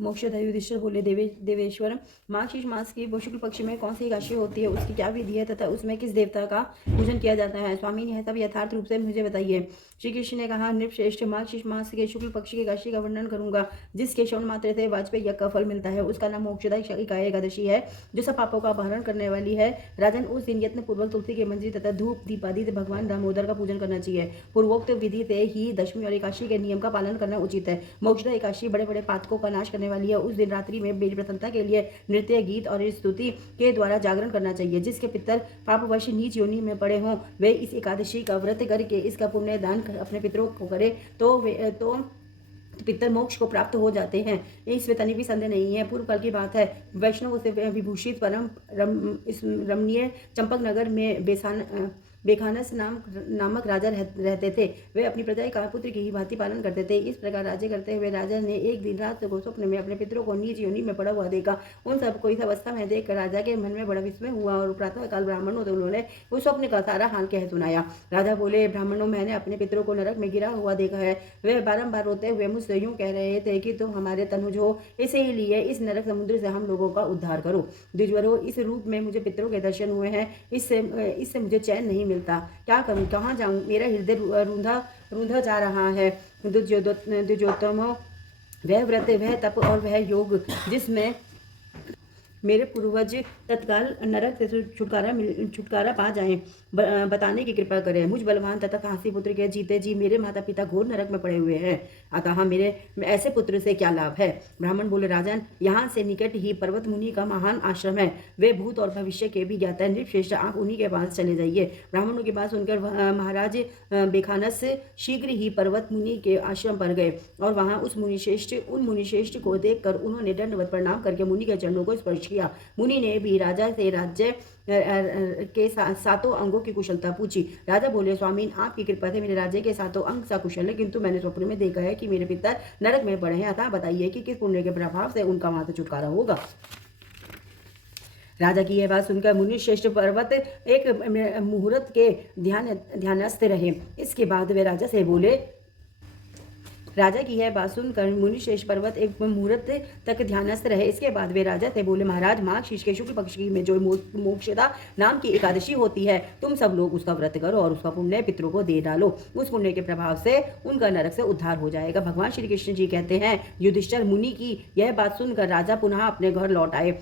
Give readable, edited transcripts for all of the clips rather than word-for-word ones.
मोक्षदा युधिष्ठिर बोले, देवेश्वर, मार्गशीर्ष मास की शुक्ल पक्ष में कौन सी एकादशी होती है, उसकी क्या विधि है तथा उसमें किस देवता का पूजन किया जाता है? स्वामी यह सब यथार्थ रूप से मुझे बताइए। श्री कृष्ण ने कहा, नृपश्रेष्ठ, मार्गशीर्ष मास के शुक्ल पक्ष की एकादशी का वर्णन करूंगा, जिसके श्रवण मात्र से वाजपेयी यज्ञ का फल मिलता है। उसका नाम मोक्षदा एकादशी है, जो सब पापों का अपहरण करने वाली है। राजन, उस दिन यत्न पूर्वक तुलसी के मंजरी तथा धूप दीपादि से भगवान दामोदर का पूजन करना चाहिए। पूर्वोक्त विधि से ही दशमी और एकादशी के नियम का पालन करना उचित है। मोक्षदा एकादशी बड़े बड़े पातकों का नाश करने वाली है। उस दिन रात्रि में बेल प्रसन्नता के लिए नृत्य, गीत और स्तुति के द्वारा जागरण करना चाहिए। जिसके पितर पापवश नीच योनि में पड़े हों, वे इस एकादशी का व्रत करके इसका पुण्य दान अपने पितरों को करे तो पितर मोक्ष को प्राप्त हो जाते हैं। इसमें तनिक भी संदेह नहीं है। पूर्व काल की बात है, वैष्णव से विभूषित परम रमणीय चंपक नगर में बेखानस नामक राजा रहते थे। वे अपनी प्रजा का पुत्र की ही भांति पालन करते थे। इस प्रकार राज्य करते हुए राजा ने एक दिन रात को स्वप्न में अपने पितरों को नीच योनि में पड़ा हुआ देखा। उन सबको इस अवस्था में देखकर राजा के मन में बड़ा विस्मय हुआ और प्रातः काल ब्राह्मणों से उन्होंने उस स्वप्न का सारा हाल कह सुनाया। राजा बोले, ब्राह्मणों, मैंने अपने पितरों को नरक में गिरा हुआ देखा है। वे बारंबार रोते हुए मुझसे यूं कह रहे थे कि तुम हमारे तनुज हो, इसीलिए इस नरक समुद्र से हम लोगों का उद्धार करो। द्विजवरों, इस रूप में मुझे पितरों के दर्शन हुए हैं। इससे मुझे चैन नहीं मिलता। क्या करूं, कहाँ जाऊं? मेरा हृदय रूंधा जा रहा है। द्विजोत्तमों, वह व्रत, वह तप और वह योग जिसमें मेरे पूर्वज तत्काल नरक से छुटकारा पा जाएं, बताने की कृपा करें। मुझ बलवान तथा साहसी पुत्र के जीते जी मेरे माता पिता घोर नरक में पड़े हुए हैं, अतः मेरे ऐसे पुत्र से क्या लाभ है? ब्राह्मण बोले, राजन, यहाँ से निकट ही पर्वत मुनि का महान आश्रम है। वे भूत और भविष्य के भी ज्ञाता है। नृपश्रेष्ठ, आप उन्हीं के पास चले जाइए। ब्राह्मणों की बात सुनकर महाराज बेखानस शीघ्र ही पर्वत मुनि के आश्रम पर गए और वहां उन मुनिश्रेष्ठ को देखकर उन्होंने दंडवत प्रणाम करके मुनि के चरणों को स्पर्श किया। मुनि ने भी राजा से राज्य के सातों अंगों की कुशलता पूछी। राजा बोले, स्वामी, आपकी कृपा से मेरे राज्य के सातों अंग सकुशल है, किंतु मैंने स्वप्न में देखा है कि मेरे पिता नरक में पड़े हैं। अतः बताइए कि किस पुण्य के प्रभाव से उनका वहां से छुटकारा होगा। राजा की यह बात सुनकर मुनि श्रेष्ठ पर्वत एक मुहूर्त के ध्यानस्थ रहे। इसके बाद वे राजा से बोले, राजा की यह बात सुनकर मुनिश्रेष्ठ पर्वत एक मुहूर्त तक ध्यानस्थ रहे। इसके बाद वे राजा से बोले, महाराज, मार्गशीर्ष के शुक्ल पक्ष में जो मोक्षदा नाम की एकादशी होती है, तुम सब लोग उसका व्रत करो और उसका पुण्य पितरों को दे डालो। उस पुण्य के प्रभाव से उनका नरक से उद्धार हो जाएगा। भगवान श्री कृष्ण जी कहते हैं, युधिष्ठिर, मुनि की यह बात सुनकर राजा पुनः अपने घर लौट आए।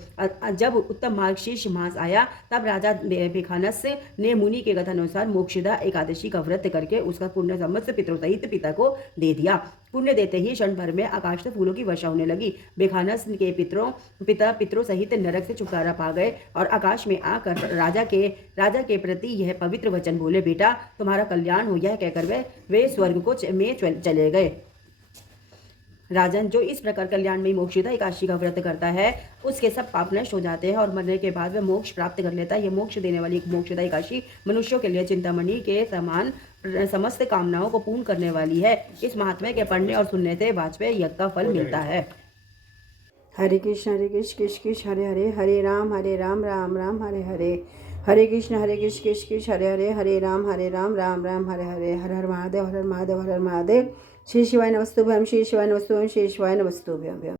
जब उत्तम मार्गशीर्ष मास आया, तब राजा बेखानस ने मुनि के कथनानुसार मोक्षदा एकादशी का व्रत करके उसका पुण्य समस्त पितरों सहित पिता को दे दिया। पुण्य देते ही क्षण भर में आकाश से फूलों की वर्षा होने लगी। बेखानस के पितरों सहित नरक से छुटकारा पा गए और आकाश में आकर राजा के प्रति यह पवित्र वचन बोले, बेटा, तुम्हारा कल्याण हो। यह कहकर वे स्वर्ग में चले गए। राजन, जो इस प्रकार कल्याण में मोक्षदा एकादशी का व्रत करता है, उसके सब पाप नष्ट हो जाते हैं और मरने के बाद वह मोक्ष प्राप्त कर लेता है। यह मोक्ष देने वाली मोक्षदा एकादशी मनुष्यों के लिए चिंतामणि के समान समस्त कामनाओं को पूर्ण करने वाली है। इस महात्म्य के पढ़ने और सुनने से वाजपेयी यज्ञ का फल मिलता है। हरे कृष्ण कृष्ण कृष्ण हरे हरे, हरे राम राम राम हरे हरे, हरे कृष्ण कृष्ण कृष्ण हरे राम राम हरे हरे, हर हर महादेव, हर हर महादेव, हर हर महादेव। श्री शिवाय नमस्तुभ्यं, श्री शिवाय नमस्तुभ्यं, श्री शिवाय नमस्तुभ्यं।